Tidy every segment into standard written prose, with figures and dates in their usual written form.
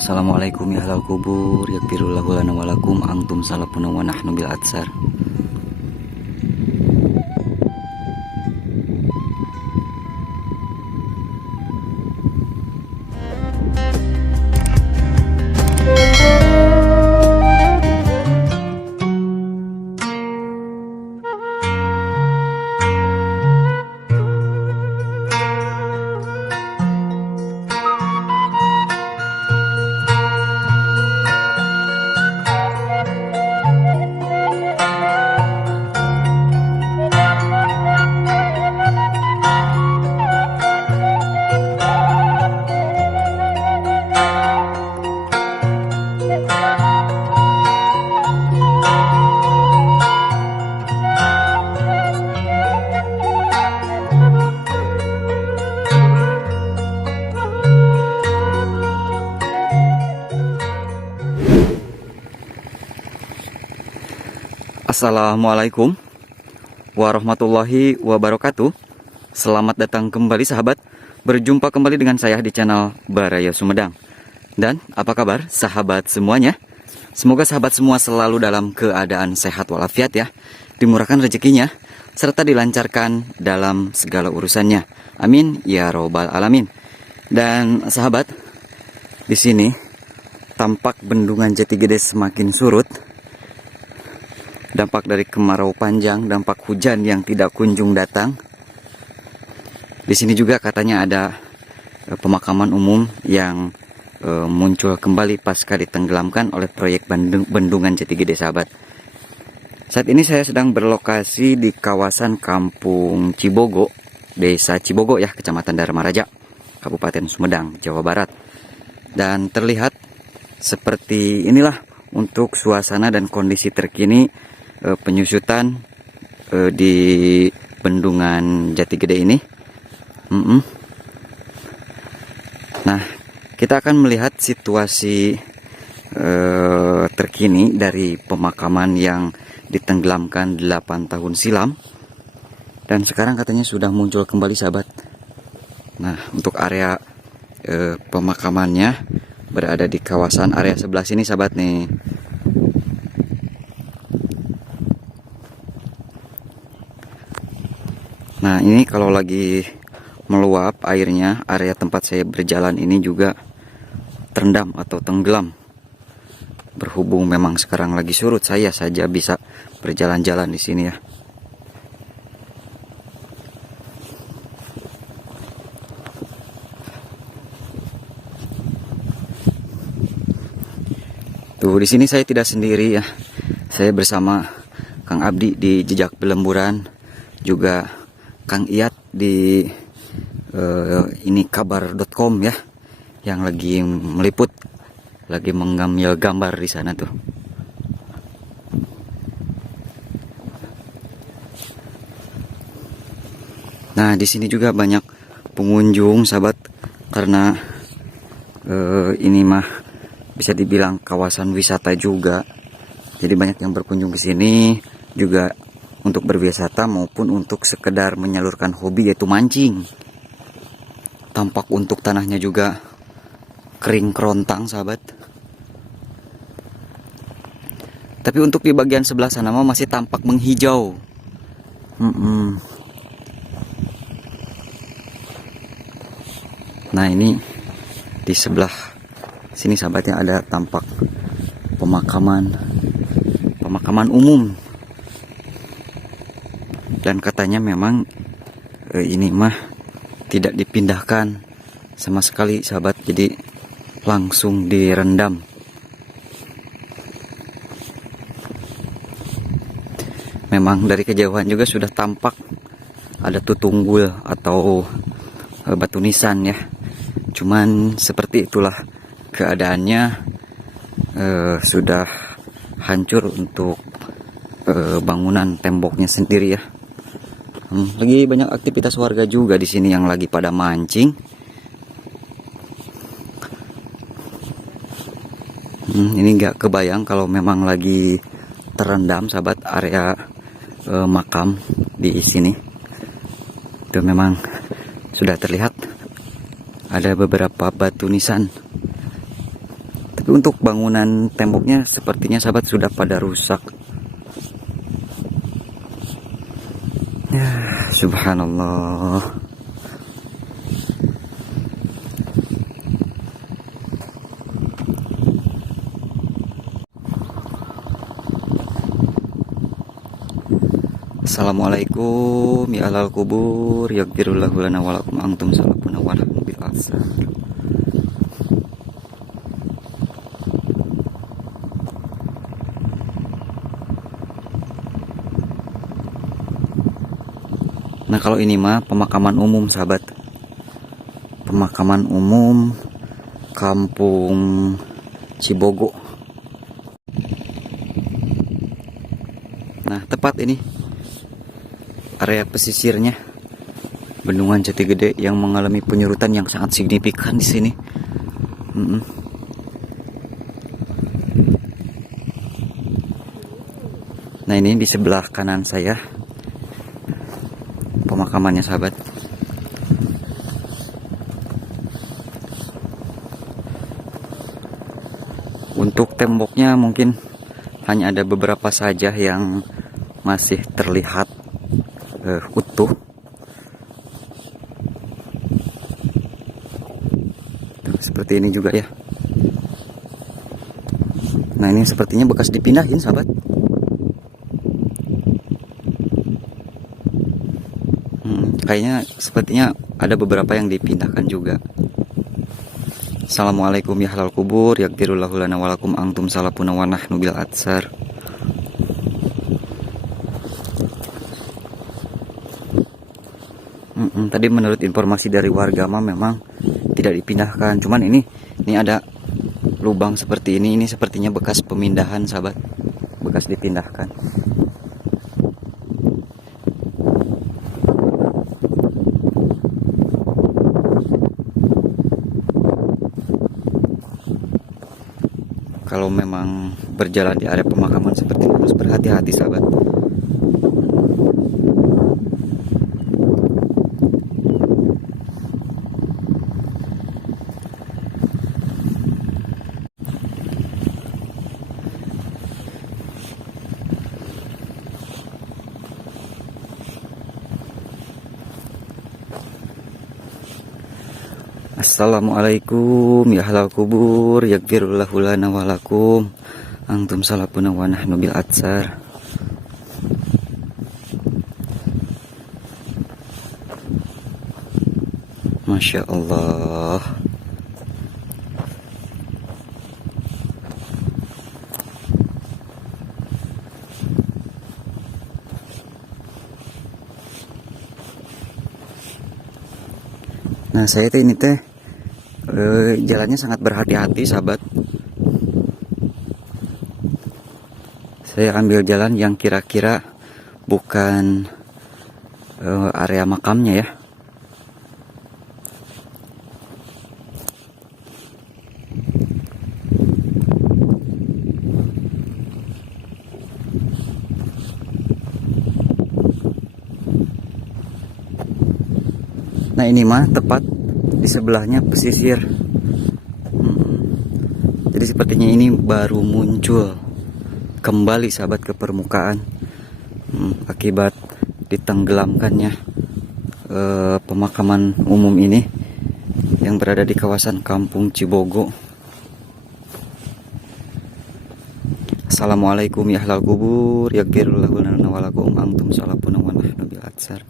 Assalamualaikum ya halal kubur, yakfirullahu lana walakum, antum salafuna wa nahnu bil atsar. Assalamualaikum warahmatullahi wabarakatuh. Selamat datang kembali sahabat. Berjumpa kembali dengan saya di channel Baraya Sumedang. Dan apa kabar sahabat semuanya? Semoga sahabat semua selalu dalam keadaan sehat walafiat ya, dimurahkan rezekinya, serta dilancarkan dalam segala urusannya. Amin ya robbal alamin. Dan sahabat, di sini tampak bendungan Jatigede semakin surut. Dampak dari kemarau panjang, dampak hujan yang tidak kunjung datang. Di sini juga katanya ada pemakaman umum yang muncul kembali pasca ditenggelamkan oleh proyek bendungan Jatigede sahabat. Saat ini saya sedang berlokasi di kawasan Kampung Cibogo, Desa Cibogo ya, Kecamatan Dharma Raja, Kabupaten Sumedang, Jawa Barat. Dan terlihat seperti inilah untuk suasana dan kondisi terkini penyusutan di bendungan Jatigede ini. Nah, kita akan melihat situasi terkini dari pemakaman yang ditenggelamkan 8 tahun silam, dan sekarang katanya sudah muncul kembali sahabat. Nah, untuk area pemakamannya berada di kawasan area sebelah sini sahabat nih. Nah, ini kalau lagi meluap airnya, area tempat saya berjalan ini juga terendam atau tenggelam. Berhubung memang sekarang lagi surut, saya saja bisa berjalan-jalan di sini ya. Tuh, di sini saya tidak sendiri ya. Saya bersama Kang Abdi di Jejak Belemburan, juga Kang Iyat di ini kabar.com ya, yang lagi meliput, lagi mengambil gambar di sana tuh. Nah, di sini juga banyak pengunjung sahabat, karena ini mah bisa dibilang kawasan wisata juga. Jadi banyak yang berkunjung ke sini juga untuk berwisata maupun untuk sekedar menyalurkan hobi, yaitu mancing. Tampak untuk tanahnya juga kering kerontang sahabat. Tapi untuk di bagian sebelah sana masih tampak menghijau. Nah, ini di sebelah sini sahabatnya ada tampak pemakaman umum. Dan katanya memang ini mah tidak dipindahkan sama sekali sahabat, jadi langsung direndam. Memang dari kejauhan juga sudah tampak ada tutunggul atau batu nisan ya. Cuman seperti itulah keadaannya, sudah hancur untuk bangunan temboknya sendiri ya. Lagi banyak aktivitas warga juga di sini yang lagi pada mancing. Ini nggak kebayang kalau memang lagi terendam sahabat area makam di sini. Itu memang sudah terlihat ada beberapa batu nisan Tapi untuk bangunan temboknya sepertinya sahabat sudah pada rusak. Ya, subhanallah. Assalamualaikum ya alal kubur yaghfirullahu lana wa lakum antum salafuna wa nahnu bil asar. Nah, kalau ini mah pemakaman umum sahabat. Pemakaman umum Kampung Cibogo. Nah, tepat ini area pesisirnya Bendungan Jati Gede yang mengalami penyurutan yang sangat signifikan di sini. Nah, ini di sebelah kanan saya pemakamannya sahabat. Untuk temboknya mungkin hanya ada beberapa saja yang masih terlihat utuh. Seperti ini juga ya. Nah, ini sepertinya bekas dipindahin sahabat. Kayaknya sepertinya ada beberapa yang dipindahkan juga. Assalamualaikum ya halal kubur yaghfirullahu lana wa lakum antum salafuna wa nahnu bil atsar. Tadi menurut informasi dari warga mah memang tidak dipindahkan. Cuman ini ada lubang seperti ini. Ini sepertinya bekas pemindahan sahabat. Bekas dipindahkan. Kalau memang berjalan di area pemakaman seperti ini harus berhati-hati sahabat. Assalamualaikum ya halal kubur yaghfirullahu lana wa lakum antum salafuna wa nahnu bil atsar. Masya Allah. Nah, saya ini jalannya sangat berhati-hati sahabat. Saya ambil jalan yang kira-kira bukan area makamnya ya. Nah, ini mah tepat di sebelahnya pesisir. Jadi sepertinya ini baru muncul kembali sahabat ke permukaan akibat ditenggelamkannya pemakaman umum ini yang berada di kawasan Kampung Cibogo. Assalamualaikum ya ahlal kubur yaghfirullahu lana wa lakum antum salafuna wa nahnu bil atsar.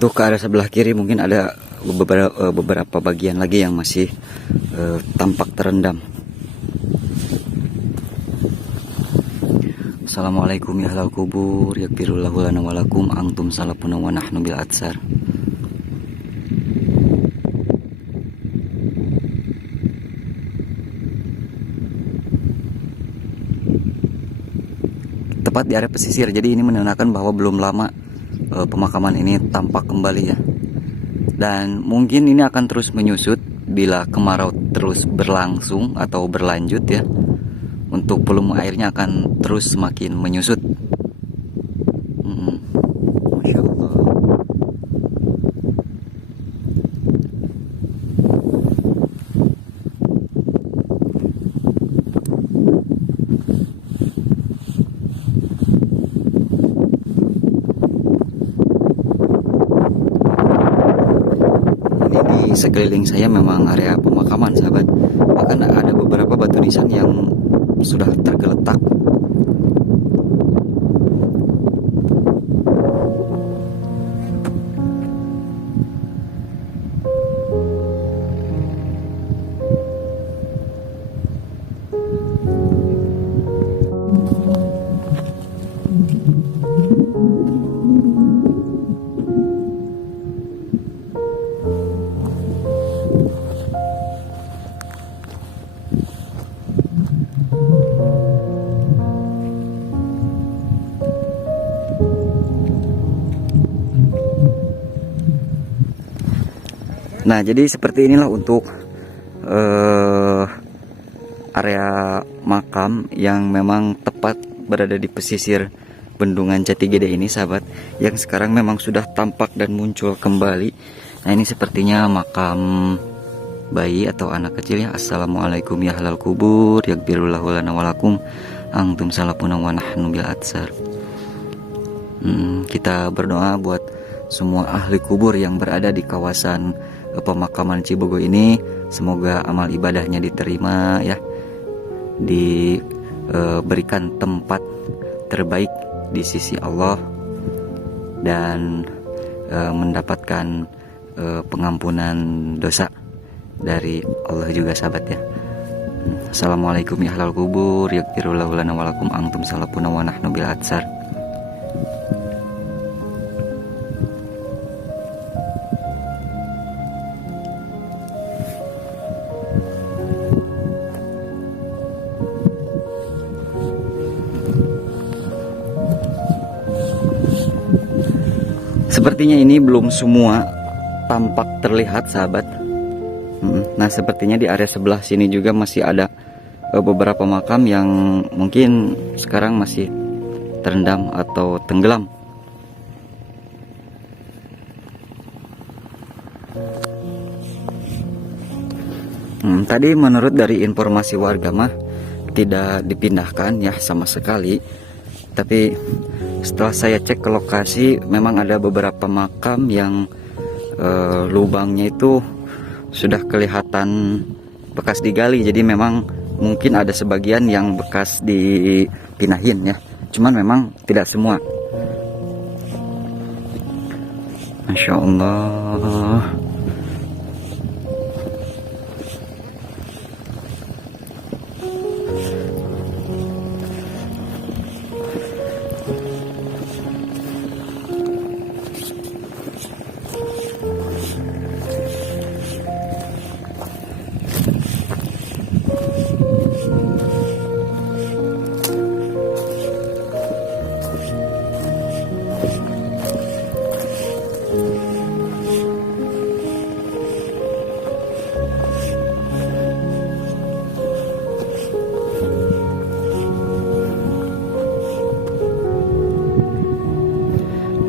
Untuk ke arah sebelah kiri mungkin ada beberapa bagian lagi yang masih tampak terendam. Assalamualaikum ya ahlal kubur yaghfirullahu lana wa lakum antum salafuna wa nahnu bil atsar. tepat di area pesisir. Jadi ini menandakan bahwa belum lama pemakaman ini tampak kembali ya. Dan mungkin ini akan terus menyusut bila kemarau terus berlangsung atau berlanjut ya. Untuk volume airnya akan terus semakin menyusut. Masya Allah. Di sekeliling saya memang area pemakaman sahabat, bahkan ada beberapa batu nisan yang sudah tergeletak. Nah, jadi seperti inilah untuk area makam yang memang tepat berada di pesisir Bendungan Jati Gede ini sahabat, yang sekarang memang sudah tampak dan muncul kembali. Nah, ini sepertinya makam bayi atau anak kecil ya. Assalamualaikum ya halal kubur, yaghfirullahu lana walakum, antum salafuna wa nahnu bil atsar. Kita berdoa buat semua ahli kubur yang berada di kawasan pemakaman Cibogo ini, semoga amal ibadahnya diterima ya, diberikan tempat terbaik di sisi Allah, dan mendapatkan pengampunan dosa dari Allah juga sahabat ya. Assalamualaikum ya ahlal kubur, yaghfirullahu lana walakum, antum salafuna wa nahnu bil atsar. Sepertinya ini belum semua tampak terlihat sahabat. Nah, sepertinya di area sebelah sini juga masih ada beberapa makam yang mungkin sekarang masih terendam atau tenggelam. Tadi menurut dari informasi warga mah tidak dipindahkan ya sama sekali. Tapi setelah saya cek ke lokasi, memang ada beberapa makam yang lubangnya itu sudah kelihatan bekas digali. Jadi memang mungkin ada sebagian yang bekas dipindahin ya. Cuman memang tidak semua. Masya Allah.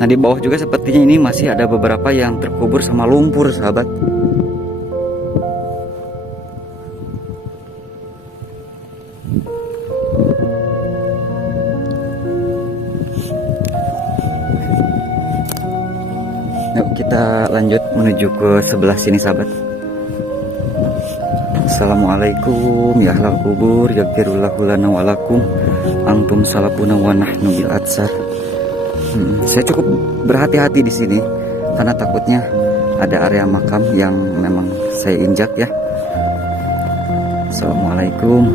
Nah, di bawah juga sepertinya ini masih ada beberapa yang terkubur sama lumpur sahabat. Yuk kita lanjut menuju ke sebelah sini sahabat. Assalamualaikum ya ahlal kubur, yaghfirullahu lana walakum, antum salafuna wa nahnu bil atsar. Saya cukup berhati-hati di sini karena takutnya ada area makam yang memang saya injak ya. Assalamualaikum.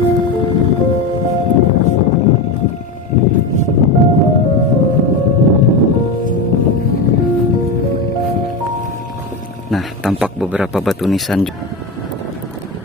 Nah, tampak beberapa batu nisan juga.